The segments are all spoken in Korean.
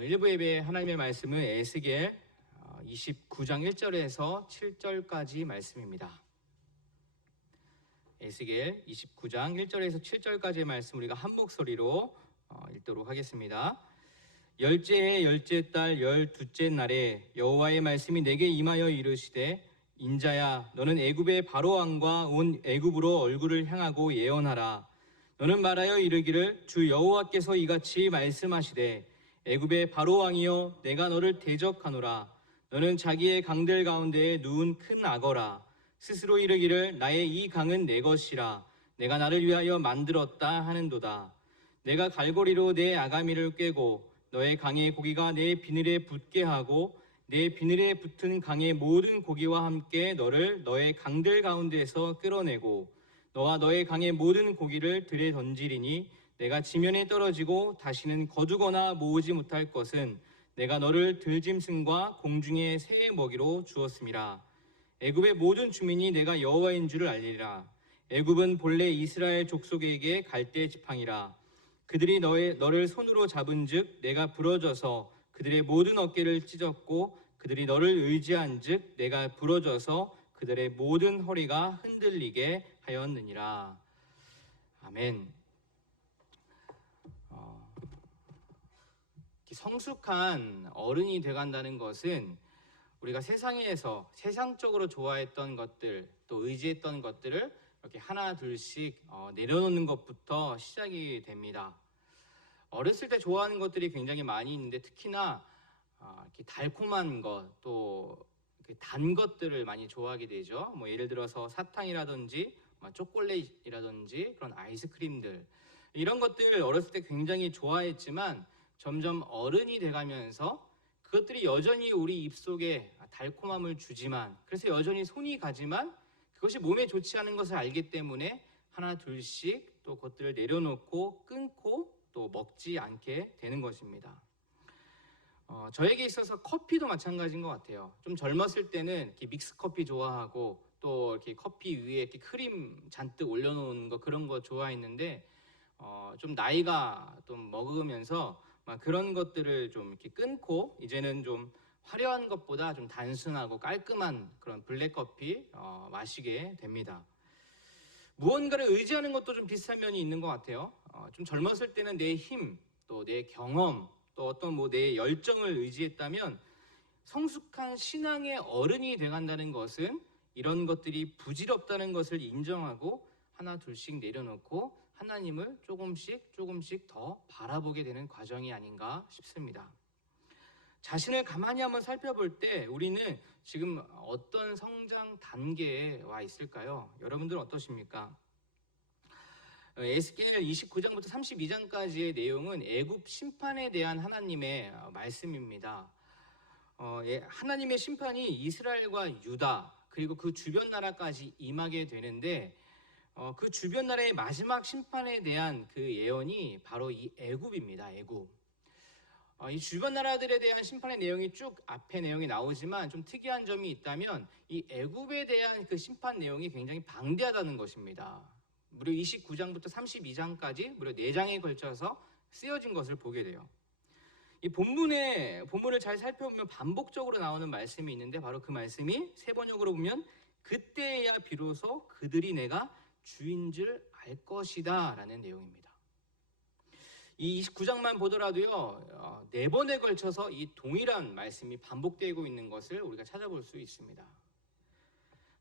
오늘 일부 예배 하나님의 말씀은 에스겔 29장 1절에서 7절까지 말씀입니다. 에스겔 29장 1절에서 7절까지의 말씀 우리가 한 목소리로 읽도록 하겠습니다. 열째의 열째 달 열두째 날에 여호와의 말씀이 내게 임하여 이르시되 인자야 너는 애굽의 바로 왕과 온 애굽으로 얼굴을 향하고 예언하라. 너는 말하여 이르기를 주 여호와께서 이같이 말씀하시되 애굽의 바로 왕이여 내가 너를 대적하노라. 너는 자기의 강들 가운데에 누운 큰 악어라. 스스로 이르기를 나의 이 강은 내 것이라. 내가 나를 위하여 만들었다 하는도다. 내가 갈고리로 내 아가미를 꿰고 너의 강의 고기가 내 비늘에 붙게 하고 내 비늘에 붙은 강의 모든 고기와 함께 너를 너의 강들 가운데에서 끌어내고 너와 너의 강의 모든 고기를 들에 던지리니 내가 지면에 떨어지고 다시는 거두거나 모으지 못할 것은 내가 너를 들짐승과 공중의 새의 먹이로 주었음이라. 애굽의 모든 주민이 내가 여호와인 줄을 알리라. 애굽은 본래 이스라엘 족속에게 갈대 지팡이라. 그들이 너를 손으로 잡은즉 내가 부러져서 그들의 모든 어깨를 찢었고 그들이 너를 의지한즉 내가 부러져서 그들의 모든 허리가 흔들리게 하였느니라. 아멘. 성숙한 어른이 돼간다는 것은 우리가 세상에서 세상적으로 좋아했던 것들 또 의지했던 것들을 이렇게 하나 둘씩 내려놓는 것부터 시작이 됩니다. 어렸을 때 좋아하는 것들이 굉장히 많이 있는데 특히나 이렇게 달콤한 것 또 단 것들을 많이 좋아하게 되죠. 뭐 예를 들어서 사탕이라든지 초콜릿이라든지 그런 아이스크림들 이런 것들 어렸을 때 굉장히 좋아했지만 점점 어른이 돼가면서 그것들이 여전히 우리 입속에 달콤함을 주지만 그래서 여전히 손이 가지만 그것이 몸에 좋지 않은 것을 알기 때문에 하나 둘씩 또 그것들을 내려놓고 끊고 또 먹지 않게 되는 것입니다. 저에게 있어서 커피도 마찬가지인 것 같아요. 좀 젊었을 때는 이렇게 믹스 커피 좋아하고 또 이렇게 커피 위에 이렇게 크림 잔뜩 올려놓은 거 그런 거 좋아했는데 좀 나이가 좀 먹으면서 그런 것들을 좀 이렇게 끊고 이제는 좀 화려한 것보다 좀 단순하고 깔끔한 그런 블랙커피 마시게 됩니다. 무언가를 의지하는 것도 좀 비슷한 면이 있는 것 같아요. 좀 젊었을 때는 내 힘, 또 내 경험, 또 어떤 내 열정을 의지했다면 성숙한 신앙의 어른이 돼간다는 것은 이런 것들이 부질없다는 것을 인정하고 하나 둘씩 내려놓고 하나님을 조금씩 더 바라보게 되는 과정이 아닌가 싶습니다. 자신을 가만히 한번 살펴볼 때 우리는 지금 어떤 성장 단계에 와 있을까요? 여러분들은 어떠십니까? 에스겔 29장부터 32장까지의 내용은 애굽 심판에 대한 하나님의 말씀입니다. 하나님의 심판이 이스라엘과 유다 그리고 그 주변 나라까지 임하게 되는데 그 주변 나라의 마지막 심판에 대한 그 예언이 바로 이 애굽입니다. 애굽. 이 주변 나라들에 대한 심판의 내용이 쭉 앞에 내용이 나오지만 좀 특이한 점이 있다면 이 애굽에 대한 그 심판 내용이 굉장히 방대하다는 것입니다. 무려 29장부터 32장까지 무려 4장에 걸쳐서 쓰여진 것을 보게 돼요. 이 본문을 잘 살펴보면 반복적으로 나오는 말씀이 있는데 바로 그 말씀이 세 번역으로 보면 그때야 비로소 그들이 내가 주인 줄 알 것이다 라는 내용입니다. 이 29장만 보더라도요 4번에 걸쳐서 이 동일한 말씀이 반복되고 있는 것을 우리가 찾아볼 수 있습니다.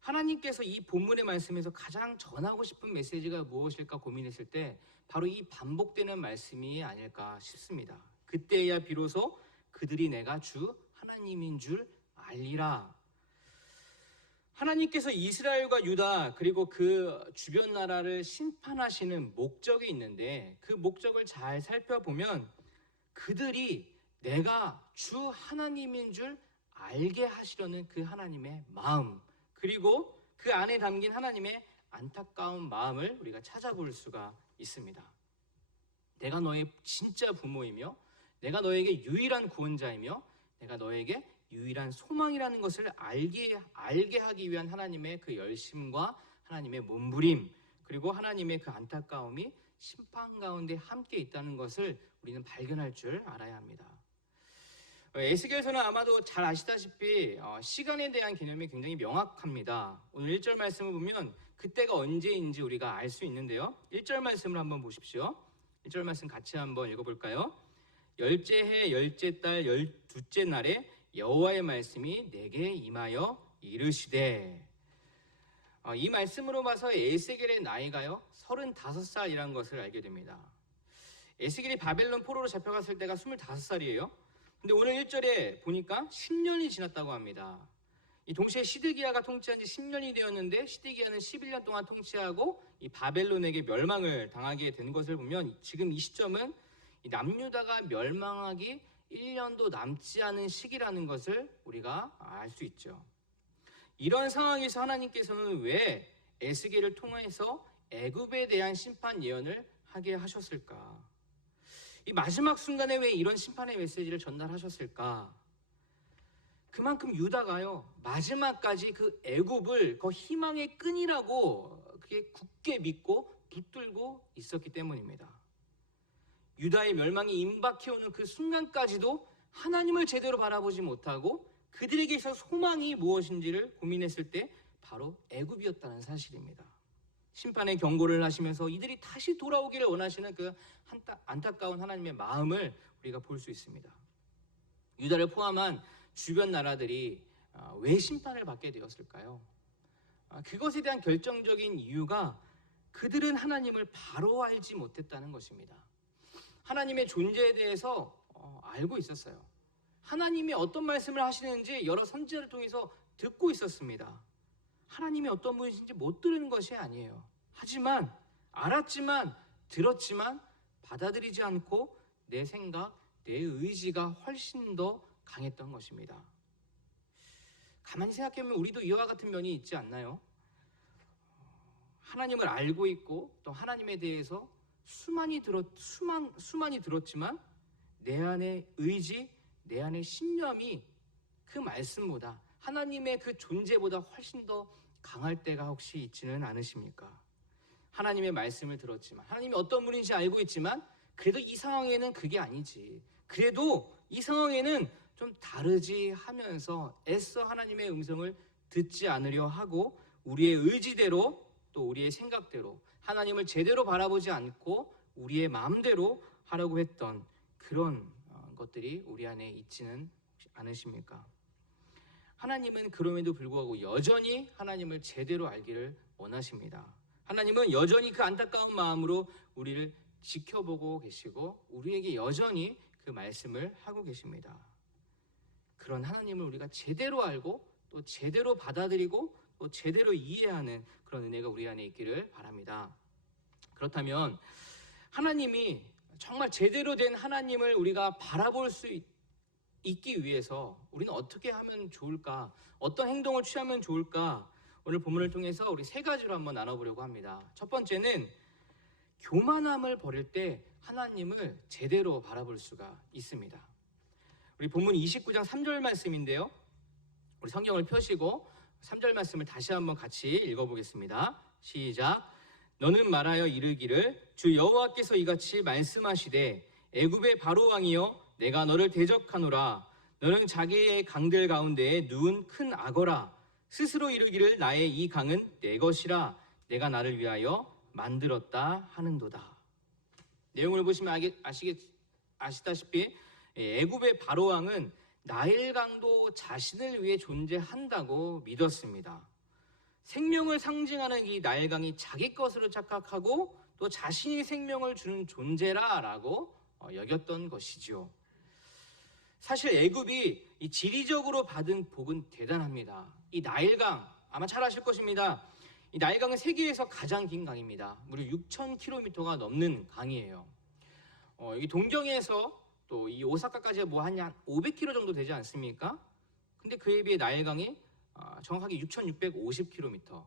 하나님께서 이 본문의 말씀에서 가장 전하고 싶은 메시지가 무엇일까 고민했을 때 바로 이 반복되는 말씀이 아닐까 싶습니다. 그때야 비로소 그들이 내가 주 하나님인 줄 알리라. 하나님께서 이스라엘과 유다 그리고 그 주변 나라를 심판하시는 목적이 있는데 그 목적을 잘 살펴보면 그들이 내가 주 하나님인 줄 알게 하시려는 그 하나님의 마음 그리고 그 안에 담긴 하나님의 안타까운 마음을 우리가 찾아볼 수가 있습니다. 내가 너의 진짜 부모이며 내가 너에게 유일한 구원자이며 내가 너에게 유일한 소망이라는 것을 알게 하기 위한 하나님의 그 열심과 하나님의 몸부림 그리고 하나님의 그 안타까움이 심판 가운데 함께 있다는 것을 우리는 발견할 줄 알아야 합니다. 에스겔서는 아마도 잘 아시다시피 시간에 대한 개념이 굉장히 명확합니다. 오늘 1절 말씀을 보면 그때가 언제인지 우리가 알 수 있는데요. 1절 말씀을 한번 보십시오. 1절 말씀 같이 한번 읽어볼까요? 열째 해 열째 달 열두째 날에 여호와의 말씀이 내게 임하여 이르시되. 이 말씀으로 봐서 에스겔의 나이가요 35살이라는 것을 알게 됩니다. 에스겔이 바벨론 포로로 잡혀갔을 때가 25살이에요. 근데 오늘 1절에 보니까 10년이 지났다고 합니다. 이 동시에 시드기야가 통치한 지 10년이 되었는데 시드기야는 11년 동안 통치하고 이 바벨론에게 멸망을 당하게 된 것을 보면 지금 이 시점은 이 남유다가 멸망하기 1년도 남지 않은 시기라는 것을 우리가 알 수 있죠. 이런 상황에서 하나님께서는 왜 에스겔을 통해서 애굽에 대한 심판 예언을 하게 하셨을까? 이 마지막 순간에 왜 이런 심판의 메시지를 전달하셨을까? 그만큼 유다가요 마지막까지 그 애굽을 그 희망의 끈이라고 그게 굳게 믿고 붙들고 있었기 때문입니다. 유다의 멸망이 임박해오는 그 순간까지도 하나님을 제대로 바라보지 못하고 그들에게 있어 소망이 무엇인지를 고민했을 때 바로 애굽이었다는 사실입니다. 심판의 경고를 하시면서 이들이 다시 돌아오기를 원하시는 그 안타까운 하나님의 마음을 우리가 볼 수 있습니다. 유다를 포함한 주변 나라들이 왜 심판을 받게 되었을까요? 그것에 대한 결정적인 이유가 그들은 하나님을 바로 알지 못했다는 것입니다. 하나님의 존재에 대해서 알고 있었어요. 하나님이 어떤 말씀을 하시는지 여러 선지자를 통해서 듣고 있었습니다. 하나님이 어떤 분이신지 못 들은 것이 아니에요. 하지만 알았지만 들었지만 받아들이지 않고 내 생각, 내 의지가 훨씬 더 강했던 것입니다. 가만히 생각해보면 우리도 이와 같은 면이 있지 않나요? 하나님을 알고 있고 또 하나님에 대해서 수많이 들었지만 내 안의 의지, 내 안의 신념이 그 말씀보다 하나님의 그 존재보다 훨씬 더 강할 때가 혹시 있지는 않으십니까? 하나님의 말씀을 들었지만 하나님이 어떤 분인지 알고 있지만 그래도 이 상황에는 그게 아니지, 그래도 이 상황에는 좀 다르지 하면서 애써 하나님의 음성을 듣지 않으려 하고 우리의 의지대로 또 우리의 생각대로 하나님을 제대로 바라보지 않고 우리의 마음대로 하려고 했던 그런 것들이 우리 안에 있지는 않으십니까? 하나님은 그럼에도 불구하고 여전히 하나님을 제대로 알기를 원하십니다. 하나님은 여전히 그 안타까운 마음으로 우리를 지켜보고 계시고 우리에게 여전히 그 말씀을 하고 계십니다. 그런 하나님을 우리가 제대로 알고 또 제대로 받아들이고 또 제대로 이해하는 그런 은혜가 우리 안에 있기를 바랍니다. 그렇다면 하나님이 정말 제대로 된 하나님을 우리가 바라볼 수 있기 위해서 우리는 어떻게 하면 좋을까? 어떤 행동을 취하면 좋을까? 오늘 본문을 통해서 우리 세 가지로 한번 나눠보려고 합니다. 첫 번째는 교만함을 버릴 때 하나님을 제대로 바라볼 수가 있습니다. 우리 본문 29장 3절 말씀인데요. 우리 성경을 펴시고 3절 말씀을 다시 한번 같이 읽어보겠습니다. 시작. 너는 말하여 이르기를 주 여호와께서 이같이 말씀하시되 애굽의 바로 왕이여 내가 너를 대적하노라. 너는 자기의 강들 가운데에 누운 큰 악어라. 스스로 이르기를 나의 이 강은 내 것이라. 내가 나를 위하여 만들었다 하는도다. 내용을 보시면 아시다시피 애굽의 바로 왕은 나일강도 자신을 위해 존재한다고 믿었습니다. 생명을 상징하는 이 나일강이 자기 것으로 착각하고 또 자신이 생명을 주는 존재라라고 여겼던 것이죠. 사실 애굽이 이 지리적으로 받은 복은 대단합니다. 이 나일강 아마 잘 아실 것입니다. 이 나일강은 세계에서 가장 긴 강입니다. 무려 6,000km가 넘는 강이에요. 이 동경에서 또 이 오사카까지 뭐 한 500km 정도 되지 않습니까? 근데 그에 비해 나일강이 정확하게 6,650km,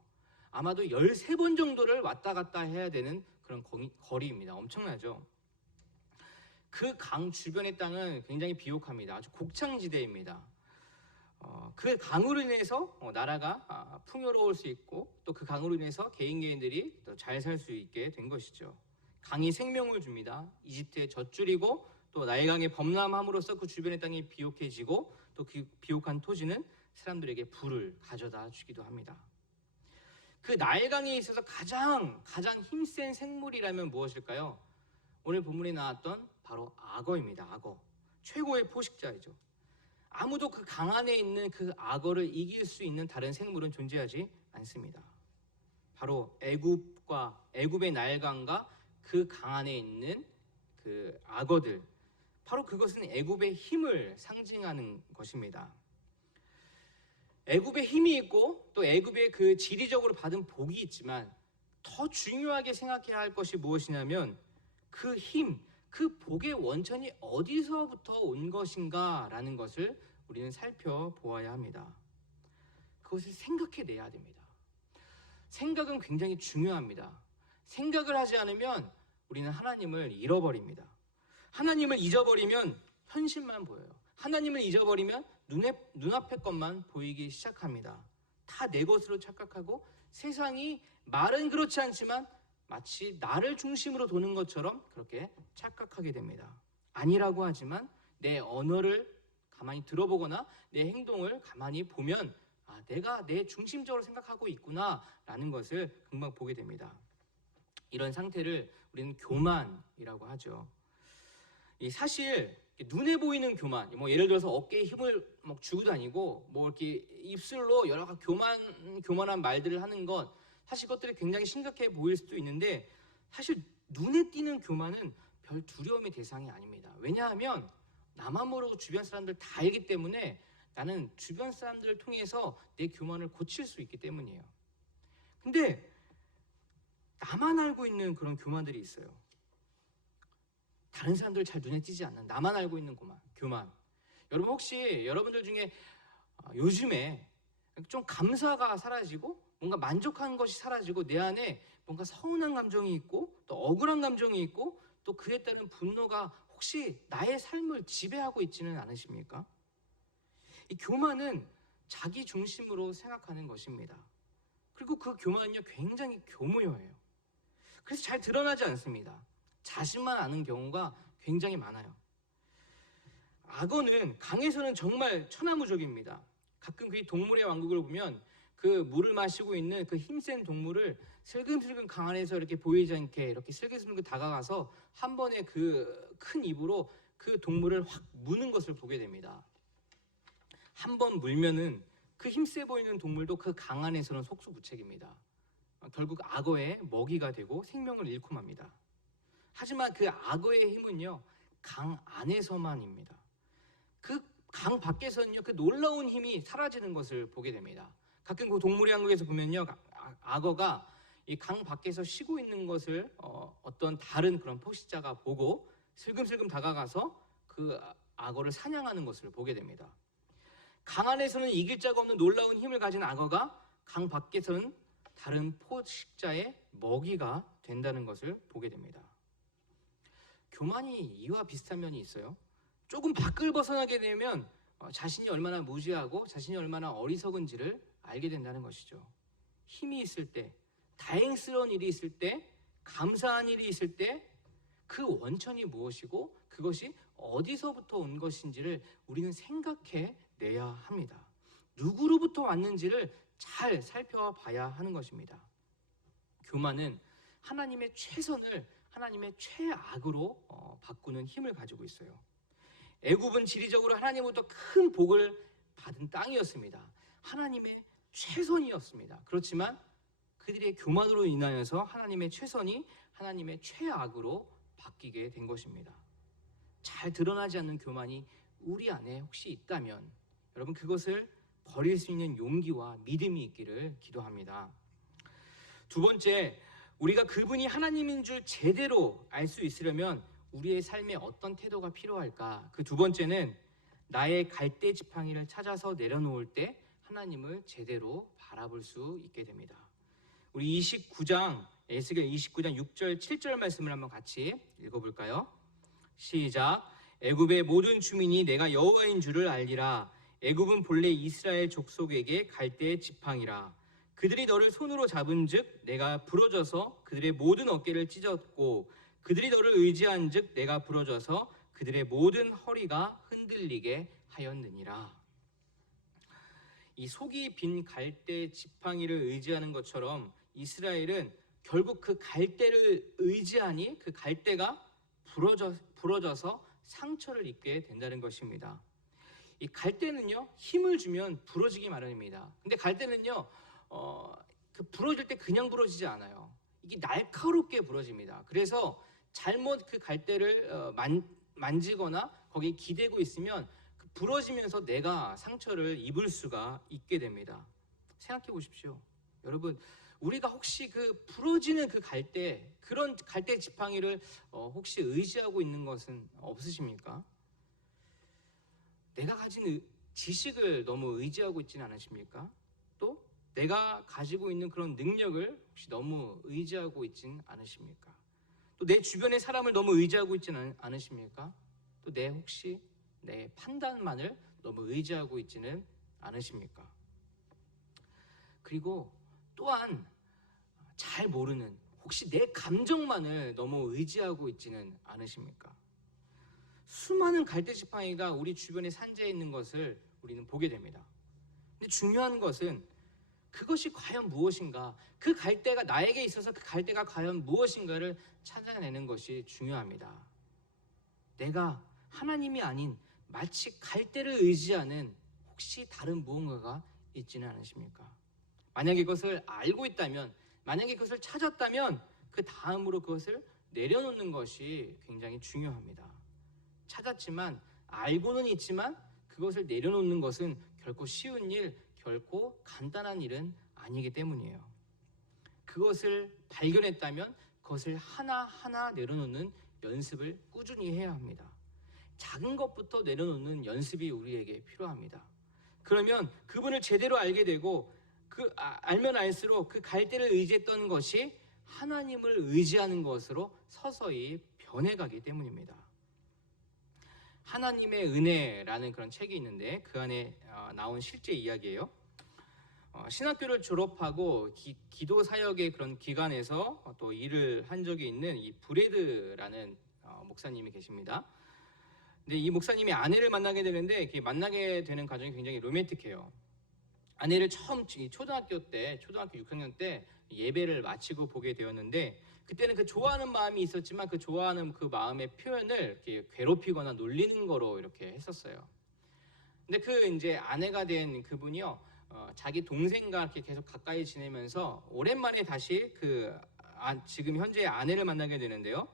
아마도 13번 정도를 왔다 갔다 해야 되는 그런 거리입니다. 엄청나죠? 그 강 주변의 땅은 굉장히 비옥합니다. 아주 곡창지대입니다. 그 강으로 인해서 나라가 풍요로울 수 있고 또 그 강으로 인해서 개인들이 더 잘 살 수 있게 된 것이죠. 강이 생명을 줍니다. 이집트의 젖줄이고 또 나일강이 범람함으로써 그 주변의 땅이 비옥해지고 또 그 비옥한 토지는 사람들에게 부를 가져다 주기도 합니다. 그 나일강에 있어서 가장 힘센 생물이라면 무엇일까요? 오늘 본문에 나왔던 바로 악어입니다. 악어. 최고의 포식자이죠. 아무도 그 강 안에 있는 그 악어를 이길 수 있는 다른 생물은 존재하지 않습니다. 바로 애굽의 나일강과 그 강 안에 있는 그 악어들, 바로 그것은 애굽의 힘을 상징하는 것입니다. 애굽의 힘이 있고 또 애굽의 그 지리적으로 받은 복이 있지만 더 중요하게 생각해야 할 것이 무엇이냐면 그 힘, 그 복의 원천이 어디서부터 온 것인가라는 것을 우리는 살펴보아야 합니다. 그것을 생각해내야 됩니다. 생각은 굉장히 중요합니다. 생각을 하지 않으면 우리는 하나님을 잃어버립니다. 하나님을 잊어버리면 현실만 보여요. 하나님을 잊어버리면 눈앞의 것만 보이기 시작합니다. 다 내 것으로 착각하고 세상이 말은 그렇지 않지만 마치 나를 중심으로 도는 것처럼 그렇게 착각하게 됩니다. 아니라고 하지만 내 언어를 가만히 들어보거나 내 행동을 가만히 보면 내가 내 중심적으로 생각하고 있구나 라는 것을 금방 보게 됩니다. 이런 상태를 우리는 교만이라고 하죠. 사실 눈에 보이는 교만, 예를 들어서 어깨에 힘을 주고 다니고 이렇게 입술로 여러 가지 교만한 말들을 하는 것, 사실 그것들이 굉장히 심각해 보일 수도 있는데 사실 눈에 띄는 교만은 별 두려움의 대상이 아닙니다. 왜냐하면 나만 모르고 주변 사람들 다 알기 때문에 나는 주변 사람들을 통해서 내 교만을 고칠 수 있기 때문이에요. 근데 나만 알고 있는 그런 교만들이 있어요. 다른 사람들 잘 눈에 띄지 않는 나만 알고 있는 교만. 여러분 혹시 여러분들 중에 요즘에 좀 감사가 사라지고 뭔가 만족한 것이 사라지고 내 안에 뭔가 서운한 감정이 있고 또 억울한 감정이 있고 또 그에 따른 분노가 혹시 나의 삶을 지배하고 있지는 않으십니까? 이 교만은 자기 중심으로 생각하는 것입니다. 그리고 그 교만은요 굉장히 교무여해요. 그래서 잘 드러나지 않습니다. 자신만 아는 경우가 굉장히 많아요. 악어는 강에서는 정말 천하무적입니다. 가끔 그 동물의 왕국을 보면 그 물을 마시고 있는 그 힘센 동물을 슬금슬금 강 안에서 이렇게 보이지 않게 이렇게 슬금슬금 다가가서 한 번에 그 큰 입으로 그 동물을 확 무는 것을 보게 됩니다. 한 번 물면은 그 힘세 보이는 동물도 그 강 안에서는 속수무책입니다. 결국 악어의 먹이가 되고 생명을 잃고 맙니다. 하지만 그 악어의 힘은요 강 안에서만입니다. 그 강 밖에서는요 그 놀라운 힘이 사라지는 것을 보게 됩니다. 가끔 그 동물의 왕국에서 보면요 악어가 이 강 밖에서 쉬고 있는 것을 어떤 다른 그런 포식자가 보고 슬금슬금 다가가서 그 악어를 사냥하는 것을 보게 됩니다. 강 안에서는 이길 자가 없는 놀라운 힘을 가진 악어가 강 밖에서는 다른 포식자의 먹이가 된다는 것을 보게 됩니다. 교만이 이와 비슷한 면이 있어요. 조금 밖을 벗어나게 되면 자신이 얼마나 무지하고 자신이 얼마나 어리석은지를 알게 된다는 것이죠. 힘이 있을 때, 다행스러운 일이 있을 때, 감사한 일이 있을 때 그 원천이 무엇이고 그것이 어디서부터 온 것인지를 우리는 생각해 내야 합니다. 누구로부터 왔는지를 잘 살펴봐야 하는 것입니다. 교만은 하나님의 최선을 하나님의 최악으로 바꾸는 힘을 가지고 있어요. 애굽은 지리적으로 하나님으로부터 큰 복을 받은 땅이었습니다. 하나님의 최선이었습니다. 그렇지만 그들의 교만으로 인하여서 하나님의 최선이 하나님의 최악으로 바뀌게 된 것입니다. 잘 드러나지 않는 교만이 우리 안에 혹시 있다면 여러분 그것을 버릴 수 있는 용기와 믿음이 있기를 기도합니다. 두 번째, 우리가 그분이 하나님인 줄 제대로 알 수 있으려면 우리의 삶에 어떤 태도가 필요할까? 그 두 번째는 나의 갈대 지팡이를 찾아서 내려놓을 때 하나님을 제대로 바라볼 수 있게 됩니다. 우리 에스겔 29장 6절 7절 말씀을 한번 같이 읽어볼까요? 시작. 애굽의 모든 주민이 내가 여호와인 줄을 알리라. 애굽은 본래 이스라엘 족속에게 갈대의 지팡이라. 그들이 너를 손으로 잡은즉 내가 부러져서 그들의 모든 어깨를 찢었고 그들이 너를 의지한즉 내가 부러져서 그들의 모든 허리가 흔들리게 하였느니라. 이 속이 빈 갈대 지팡이를 의지하는 것처럼 이스라엘은 결국 그 갈대를 의지하니 그 갈대가 부러져서 상처를 입게 된다는 것입니다. 이 갈대는요, 힘을 주면 부러지기 마련입니다. 근데 갈대는요, 그 부러질 때 그냥 부러지지 않아요. 이게 날카롭게 부러집니다. 그래서 잘못 그 갈대를 만지거나 거기에 기대고 있으면 그 부러지면서 내가 상처를 입을 수가 있게 됩니다. 생각해 보십시오. 여러분, 우리가 혹시 그 부러지는 그 갈대, 그런 갈대 지팡이를 혹시 의지하고 있는 것은 없으십니까? 내가 가진 지식을 너무 의지하고 있지는 않으십니까? 또 내가 가지고 있는 그런 능력을 혹시 너무 의지하고 있지는 않으십니까? 또 내 주변의 사람을 너무 의지하고 있지는 않으십니까? 또 혹시 내 판단만을 너무 의지하고 있지는 않으십니까? 그리고 또한 잘 모르는 혹시 내 감정만을 너무 의지하고 있지는 않으십니까? 수많은 갈대 지팡이가 우리 주변에 산재해 있는 것을 우리는 보게 됩니다. 근데 중요한 것은 그것이 과연 무엇인가, 그 갈대가 나에게 있어서 그 갈대가 과연 무엇인가를 찾아내는 것이 중요합니다. 내가 하나님이 아닌 마치 갈대를 의지하는 혹시 다른 무언가가 있지는 않으십니까? 만약에 그것을 알고 있다면, 만약에 그것을 찾았다면 그 다음으로 그것을 내려놓는 것이 굉장히 중요합니다. 찾았지만, 알고는 있지만 그것을 내려놓는 것은 결코 쉬운 일, 결코 간단한 일은 아니기 때문이에요. 그것을 발견했다면 그것을 하나하나 내려놓는 연습을 꾸준히 해야 합니다. 작은 것부터 내려놓는 연습이 우리에게 필요합니다. 그러면 그분을 제대로 알게 되고 알면 알수록 그 갈대를 의지했던 것이 하나님을 의지하는 것으로 서서히 변해가기 때문입니다. 하나님의 은혜라는 그런 책이 있는데 그 안에 나온 실제 이야기예요. 신학교를 졸업하고 기도 사역의 그런 기관에서 또 일을 한 적이 있는 이 브레드라는 목사님이 계십니다. 근데 이 목사님이 아내를 만나게 되는데 만나게 되는 과정이 굉장히 로맨틱해요. 아내를 처음 초등학교 6학년 때 예배를 마치고 보게 되었는데 그때는 그 좋아하는 마음이 있었지만 그 좋아하는 그 마음의 표현을 이렇게 괴롭히거나 놀리는 거로 이렇게 했었어요. 근데 이제 아내가 된 그분이요, 자기 동생과 이렇게 계속 가까이 지내면서 오랜만에 다시 지금 현재 아내를 만나게 되는데요.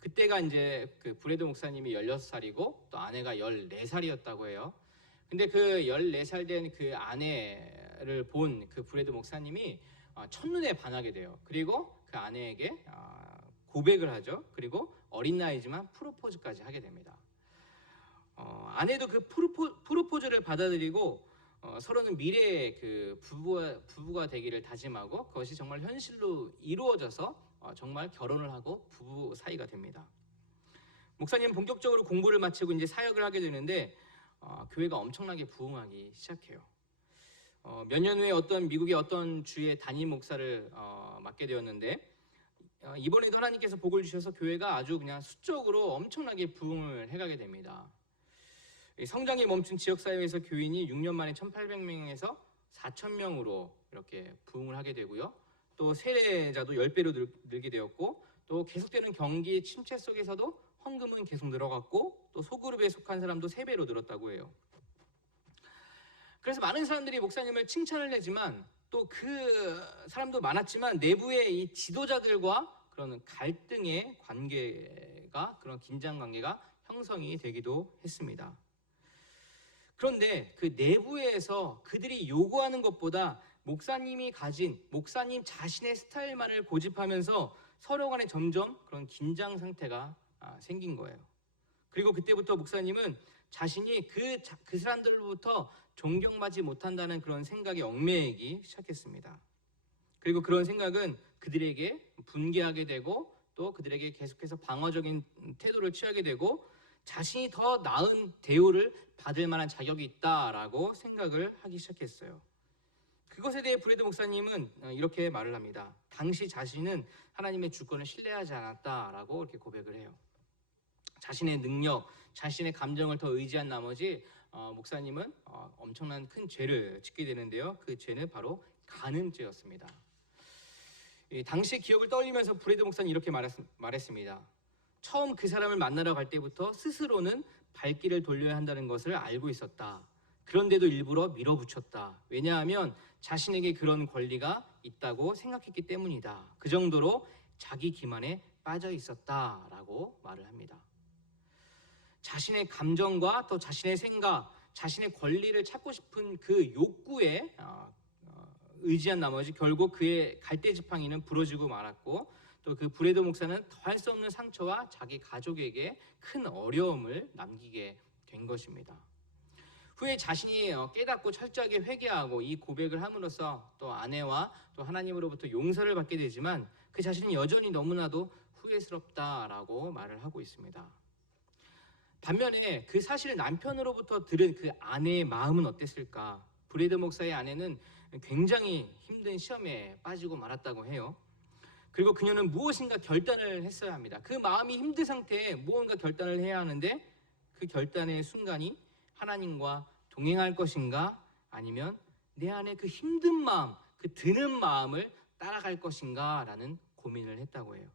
그때가 이제 그 브레드 목사님이 16살이고 또 아내가 14살이었다고 해요. 근데 그 14살 된 그 아내를 본 그 브레드 목사님이 첫눈에 반하게 돼요. 그리고 그 아내에게 고백을 하죠. 그리고 어린 나이지만 프로포즈까지 하게 됩니다. 아내도 그 프로포즈를 받아들이고 서로는 미래의 그 부부가 되기를 다짐하고 그것이 정말 현실로 이루어져서 정말 결혼을 하고 부부 사이가 됩니다. 목사님은 본격적으로 공부를 마치고 이제 사역을 하게 되는데 교회가 엄청나게 부흥하기 시작해요. 몇 년 후에 미국의 어떤 주의 담임 목사를 맡게 되었는데 이번에도 하나님께서 복을 주셔서 교회가 아주 그냥 수적으로 엄청나게 부흥을 해가게 됩니다. 성장이 멈춘 지역사회에서 교인이 6년 만에 1,800명에서 4,000명으로 이렇게 부흥을 하게 되고요. 또 세례자도 10배로 늘게 되었고 또 계속되는 경기 침체 속에서도 헌금은 계속 늘어갔고 또 소그룹에 속한 사람도 3배로 늘었다고 해요. 그래서 많은 사람들이 목사님을 칭찬을 하지만 또 그 사람도 많았지만 내부의 이 지도자들과 그런 갈등의 관계가 그런 긴장 관계가 형성이 되기도 했습니다. 그런데 그 내부에서 그들이 요구하는 것보다 목사님 자신의 스타일만을 고집하면서 서로 간에 점점 그런 긴장 상태가 생긴 거예요. 그리고 그때부터 목사님은 자신이 그 사람들로부터 존경받지 못한다는 그런 생각에 얽매이기 시작했습니다. 그리고 그런 생각은 그들에게 분개하게 되고 또 그들에게 계속해서 방어적인 태도를 취하게 되고 자신이 더 나은 대우를 받을 만한 자격이 있다라고 생각을 하기 시작했어요. 그것에 대해 브레드 목사님은 이렇게 말을 합니다. 당시 자신은 하나님의 주권을 신뢰하지 않았다라고 이렇게 고백을 해요. 자신의 능력, 자신의 감정을 더 의지한 나머지 목사님은 엄청난 큰 죄를 짓게 되는데요. 그 죄는 바로 간음죄였습니다. 당시 기억을 떠올리면서 브레드 목사는 이렇게 말했습니다. 처음 그 사람을 만나러 갈 때부터 스스로는 발길을 돌려야 한다는 것을 알고 있었다. 그런데도 일부러 밀어붙였다. 왜냐하면 자신에게 그런 권리가 있다고 생각했기 때문이다. 그 정도로 자기 기만에 빠져 있었다라고 말을 합니다. 자신의 감정과 또 자신의 생각, 자신의 권리를 찾고 싶은 그 욕구에 의지한 나머지 결국 그의 갈대지팡이는 부러지고 말았고, 또 그 브레드 목사는 더할 수 없는 상처와 자기 가족에게 큰 어려움을 남기게 된 것입니다. 후에 자신이 깨닫고 철저하게 회개하고 이 고백을 함으로써 또 아내와 또 하나님으로부터 용서를 받게 되지만 그 자신은 여전히 너무나도 후회스럽다라고 말을 하고 있습니다. 반면에 그 사실을 남편으로부터 들은 그 아내의 마음은 어땠을까? 브레드 목사의 아내는 굉장히 힘든 시험에 빠지고 말았다고 해요. 그리고 그녀는 무엇인가 결단을 했어야 합니다. 그 마음이 힘든 상태에 무언가 결단을 해야 하는데 그 결단의 순간이 하나님과 동행할 것인가 아니면 내 안에 그 힘든 마음, 그 드는 마음을 따라갈 것인가 라는 고민을 했다고 해요.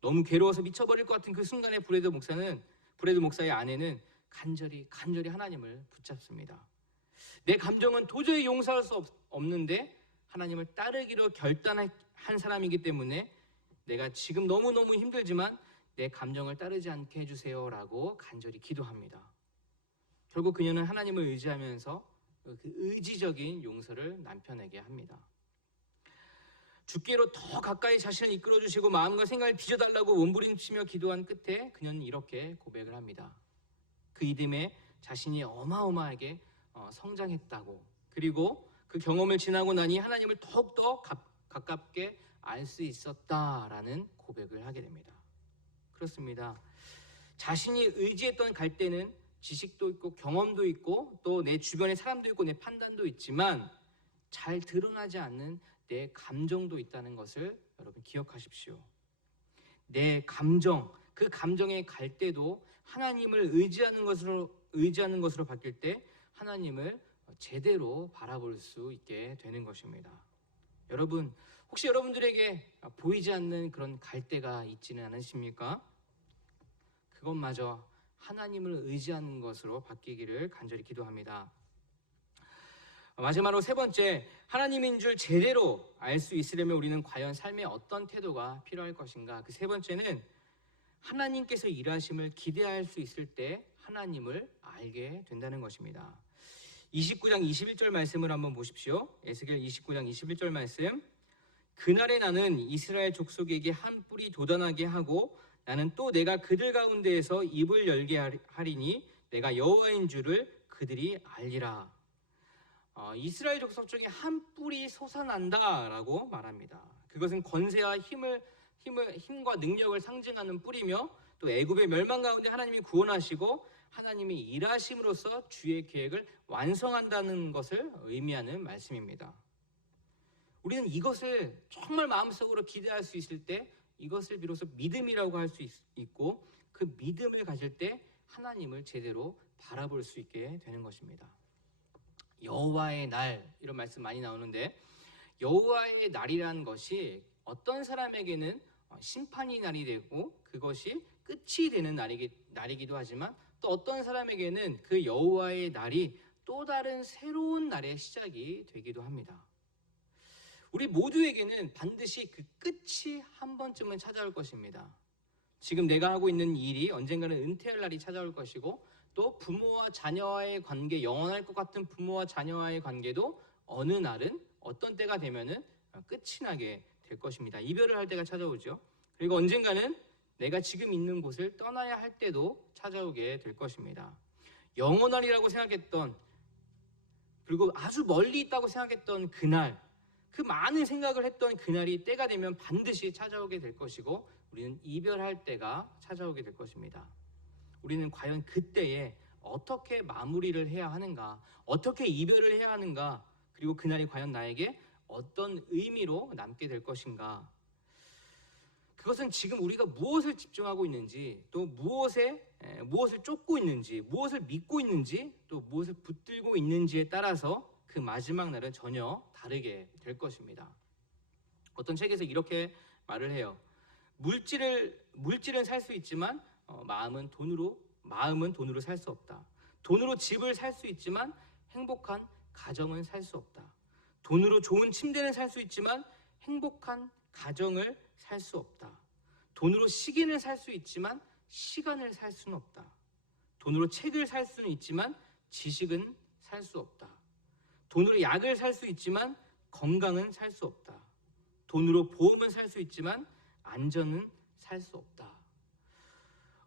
너무 괴로워서 미쳐버릴 것 같은 그 순간에 브레드 목사의 아내는 간절히 하나님을 붙잡습니다. 내 감정은 도저히 용서할 수 없는데 하나님을 따르기로 결단한 사람이기 때문에 내가 지금 너무너무 힘들지만 내 감정을 따르지 않게 해주세요 라고 간절히 기도합니다. 결국 그녀는 하나님을 의지하면서 그 의지적인 용서를 남편에게 합니다. 주께로 더 가까이 자신을 이끌어주시고 마음과 생각을 빚어달라고 몸부림치며 기도한 끝에 그녀는 이렇게 고백을 합니다. 그 이듬해 자신이 어마어마하게 성장했다고, 그리고 그 경험을 지나고 나니 하나님을 더욱더 가깝게 알 수 있었다라는 고백을 하게 됩니다. 그렇습니다. 자신이 의지했던 갈대는 지식도 있고 경험도 있고 또 내 주변의 사람도 있고 내 판단도 있지만 잘 드러나지 않는 내 감정도 있다는 것을 여러분 기억하십시오. 내 감정, 그 감정의 갈대도 하나님을 의지하는 것으로 바뀔 때 하나님을 제대로 바라볼 수 있게 되는 것입니다. 여러분, 혹시 여러분들에게 보이지 않는 그런 갈대가 있지는 않으십니까? 그것마저 하나님을 의지하는 것으로 바뀌기를 간절히 기도합니다. 마지막으로 세 번째, 하나님인 줄 제대로 알 수 있으려면 우리는 과연 삶에 어떤 태도가 필요할 것인가? 그 세 번째는 하나님께서 일하심을 기대할 수 있을 때 하나님을 알게 된다는 것입니다. 29장 21절 말씀을 한번 보십시오. 에스겔 29장 21절 말씀. 그날에 나는 이스라엘 족속에게 한 뿔이 돋아나게 하고 나는 또 내가 그들 가운데에서 입을 열게 하리니 내가 여호와인 줄을 그들이 알리라. 이스라엘 족속 중에 한 뿔이 솟아난다라고 말합니다. 그것은 권세와 힘과 능력을 상징하는 뿔이며 또 애굽의 멸망 가운데 하나님이 구원하시고 하나님이 일하심으로써 주의 계획을 완성한다는 것을 의미하는 말씀입니다. 우리는 이것을 정말 마음속으로 기대할 수 있을 때 이것을 비로소 믿음이라고 할 수 있고 그 믿음을 가질 때 하나님을 제대로 바라볼 수 있게 되는 것입니다. 여호와의 날 이런 말씀 많이 나오는데 여호와의 날이라는 것이 어떤 사람에게는 심판의 날이 되고 그것이 끝이 되는 날이기도 하지만 또 어떤 사람에게는 그 여호와의 날이 또 다른 새로운 날의 시작이 되기도 합니다. 우리 모두에게는 반드시 그 끝이 한 번쯤은 찾아올 것입니다. 지금 내가 하고 있는 일이 언젠가는 은퇴할 날이 찾아올 것이고 또 부모와 자녀와의 관계, 영원할 것 같은 부모와 자녀와의 관계도 어느 날은 어떤 때가 되면은 끝이 나게 될 것입니다. 이별을 할 때가 찾아오죠. 그리고 언젠가는 내가 지금 있는 곳을 떠나야 할 때도 찾아오게 될 것입니다. 영원하리라고 생각했던, 그리고 아주 멀리 있다고 생각했던 그날, 그 많은 생각을 했던 그날이 때가 되면 반드시 찾아오게 될 것이고 우리는 이별할 때가 찾아오게 될 것입니다. 우리는 과연 그때에 어떻게 마무리를 해야 하는가, 어떻게 이별을 해야 하는가, 그리고 그날이 과연 나에게 어떤 의미로 남게 될 것인가. 그것은 지금 우리가 무엇을 집중하고 있는지 또 무엇에 무엇을 쫓고 있는지, 무엇을 믿고 있는지, 또 무엇을 붙들고 있는지에 따라서 그 마지막 날은 전혀 다르게 될 것입니다. 어떤 책에서 이렇게 말을 해요. 물질은 살 수 있지만 마음은 돈으로 살 수 없다. 돈으로 집을 살 수 있지만 행복한 가정은 살 수 없다. 돈으로 좋은 침대는 살 수 있지만 행복한 가정을 살 수 없다. 돈으로 시간을 살 수 있지만 시간을 살 수는 없다. 돈으로 책을 살 수는 있지만 지식은 살 수 없다. 돈으로 약을 살 수 있지만 건강은 살 수 없다. 돈으로 보험은 살 수 있지만 안전은 살 수 없다.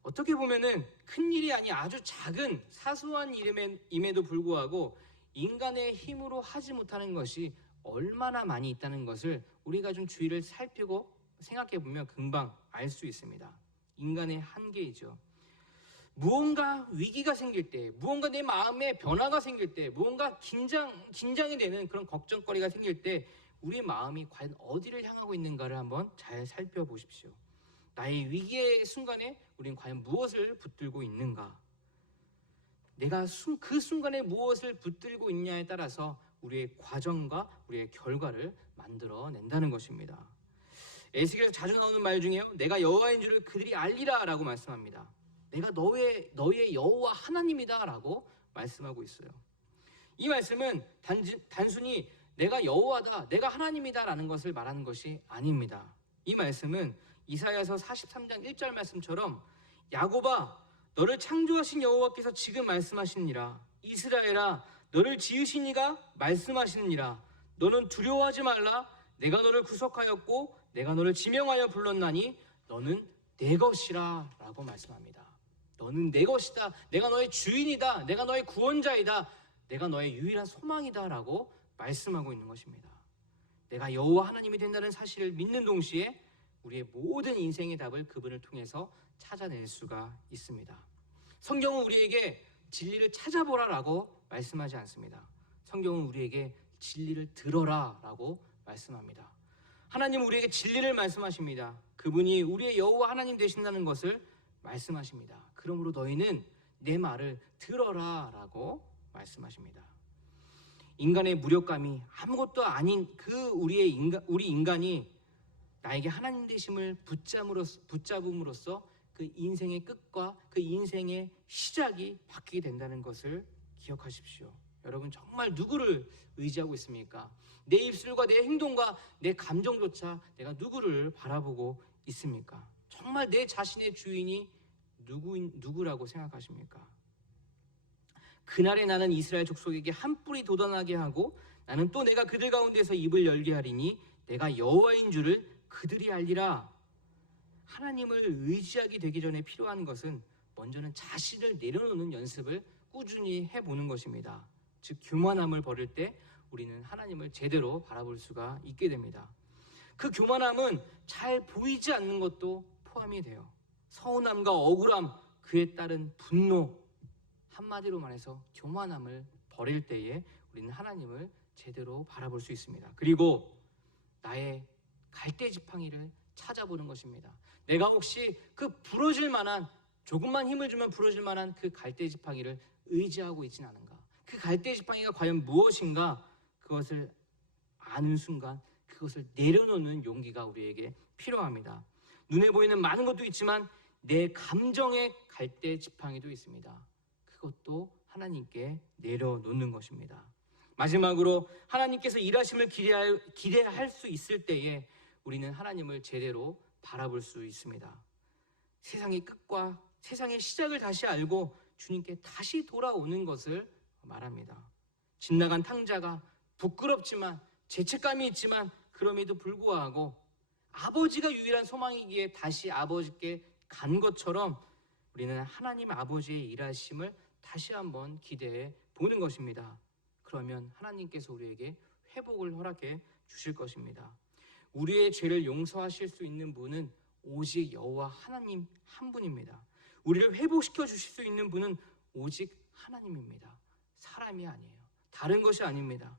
어떻게 보면은 큰일이 아닌 아주 작은 사소한 일임에도 불구하고 인간의 힘으로 하지 못하는 것이 얼마나 많이 있다는 것을 우리가 좀 주위를 살피고 생각해 보면 금방 알 수 있습니다. 인간의 한계이죠. 무언가 위기가 생길 때, 무언가 내 마음에 변화가 생길 때, 무언가 긴장이 되는 그런 걱정거리가 생길 때 우리 마음이 과연 어디를 향하고 있는가를 한번 잘 살펴보십시오. 나의 위기의 순간에 우리는 과연 무엇을 붙들고 있는가? 내가 그 순간에 무엇을 붙들고 있냐에 따라서 우리의 과정과 우리의 결과를 만들어낸다는 것입니다. 에스겔에서 자주 나오는 말 중에요, 내가 여호와인 줄을 그들이 알리라 라고 말씀합니다. 내가 너의 여호와 하나님이다 라고 말씀하고 있어요. 이 말씀은 단순히 내가 여호와다, 내가 하나님이다 라는 것을 말하는 것이 아닙니다. 이 말씀은 이사야서 43장 1절 말씀처럼 야곱아 너를 창조하신 여호와께서 지금 말씀하시니라. 이스라엘아 너를 지으신 이가 말씀하시느니라. 너는 두려워하지 말라. 내가 너를 구속하였고 내가 너를 지명하여 불렀나니 너는 내 것이라 라고 말씀합니다. 너는 내 것이다. 내가 너의 주인이다. 내가 너의 구원자이다. 내가 너의 유일한 소망이다 라고 말씀하고 있는 것입니다. 내가 여호와 하나님이 된다는 사실을 믿는 동시에 우리의 모든 인생의 답을 그분을 통해서 찾아낼 수가 있습니다. 성경은 우리에게 진리를 찾아보라라고 말씀하지 않습니다. 성경은 우리에게 진리를 들어라 라고 말씀합니다. 하나님은 우리에게 진리를 말씀하십니다. 그분이 우리의 여호와 하나님 되신다는 것을 말씀하십니다. 그러므로 너희는 내 말을 들어라 라고 말씀하십니다. 인간의 무력감이 아무것도 아닌 우리 인간이 나에게 하나님 되심을 붙잡음으로써 그 인생의 끝과 그 인생의 시작이 바뀌게 된다는 것을 기억하십시오. 여러분 정말 누구를 의지하고 있습니까? 내 입술과 내 행동과 내 감정조차 내가 누구를 바라보고 있습니까? 정말 내 자신의 주인이 누구라고 생각하십니까? 그날에 나는 이스라엘 족속에게 한 뿔이 돋아나게 하고 나는 또 내가 그들 가운데서 입을 열게 하리니 내가 여호와인 줄을 그들이 알리라. 하나님을 의지하게 되기 전에 필요한 것은 먼저는 자신을 내려놓는 연습을 꾸준히 해보는 것입니다. 즉 교만함을 버릴 때 우리는 하나님을 제대로 바라볼 수가 있게 됩니다. 그 교만함은 잘 보이지 않는 것도 포함이 돼요. 서운함과 억울함, 그에 따른 분노, 한마디로 말해서 교만함을 버릴 때에 우리는 하나님을 제대로 바라볼 수 있습니다. 그리고 나의 갈대지팡이를 찾아보는 것입니다. 내가 혹시 그 부러질 만한, 조금만 힘을 주면 부러질 만한 그 갈대지팡이를 의지하고 있진 않은가? 그 갈대지팡이가 과연 무엇인가? 그것을 아는 순간 그것을 내려놓는 용기가 우리에게 필요합니다. 눈에 보이는 많은 것도 있지만 내 감정의 갈대지팡이도 있습니다. 그것도 하나님께 내려놓는 것입니다. 마지막으로 하나님께서 일하심을 기대할 수 있을 때에 우리는 하나님을 제대로 바라볼 수 있습니다. 세상의 끝과 세상의 시작을 다시 알고 주님께 다시 돌아오는 것을 말합니다. 집 나간 탕자가 부끄럽지만 죄책감이 있지만 그럼에도 불구하고 아버지가 유일한 소망이기에 다시 아버지께 간 것처럼 우리는 하나님 아버지의 일하심을 다시 한번 기대해 보는 것입니다. 그러면 하나님께서 우리에게 회복을 허락해 주실 것입니다. 우리의 죄를 용서하실 수 있는 분은 오직 여호와 하나님 한 분입니다. 우리를 회복시켜 주실 수 있는 분은 오직 하나님입니다. 사람이 아니에요. 다른 것이 아닙니다.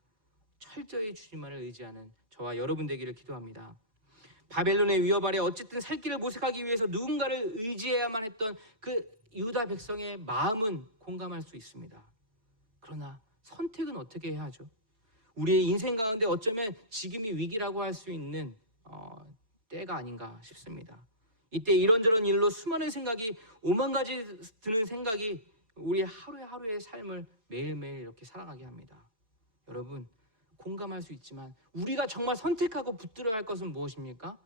철저히 주님만을 의지하는 저와 여러분 되기를 기도합니다. 바벨론의 위협 아래 어쨌든 살 길을 모색하기 위해서 누군가를 의지해야만 했던 그 유다 백성의 마음은 공감할 수 있습니다. 그러나 선택은 어떻게 해야 하죠? 우리의 인생 가운데 어쩌면 지금이 위기라고 할 수 있는 때가 아닌가 싶습니다. 이때 이런저런 일로 수많은 생각이, 오만 가지 드는 생각이 우리 하루하루의 삶을 매일매일 이렇게 살아가게 합니다. 여러분, 공감할 수 있지만 우리가 정말 선택하고 붙들어야 할 것은 무엇입니까?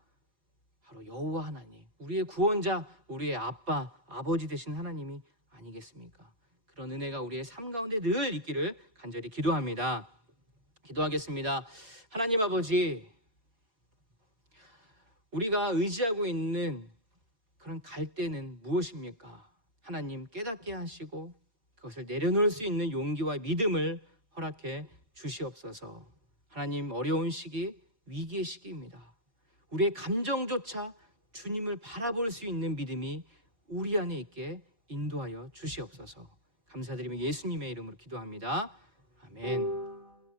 바로 여호와 하나님, 우리의 구원자, 우리의 아빠, 아버지 되신 하나님이 아니겠습니까? 그런 은혜가 우리의 삶 가운데 늘 있기를 간절히 기도합니다. 기도하겠습니다. 하나님 아버지, 우리가 의지하고 있는 그런 갈대는 무엇입니까? 하나님 깨닫게 하시고 그것을 내려놓을 수 있는 용기와 믿음을 허락해 주시옵소서. 하나님, 어려운 시기, 위기의 시기입니다. 우리의 감정조차 주님을 바라볼 수 있는 믿음이 우리 안에 있게 인도하여 주시옵소서. 감사드리며 예수님의 이름으로 기도합니다. 아멘.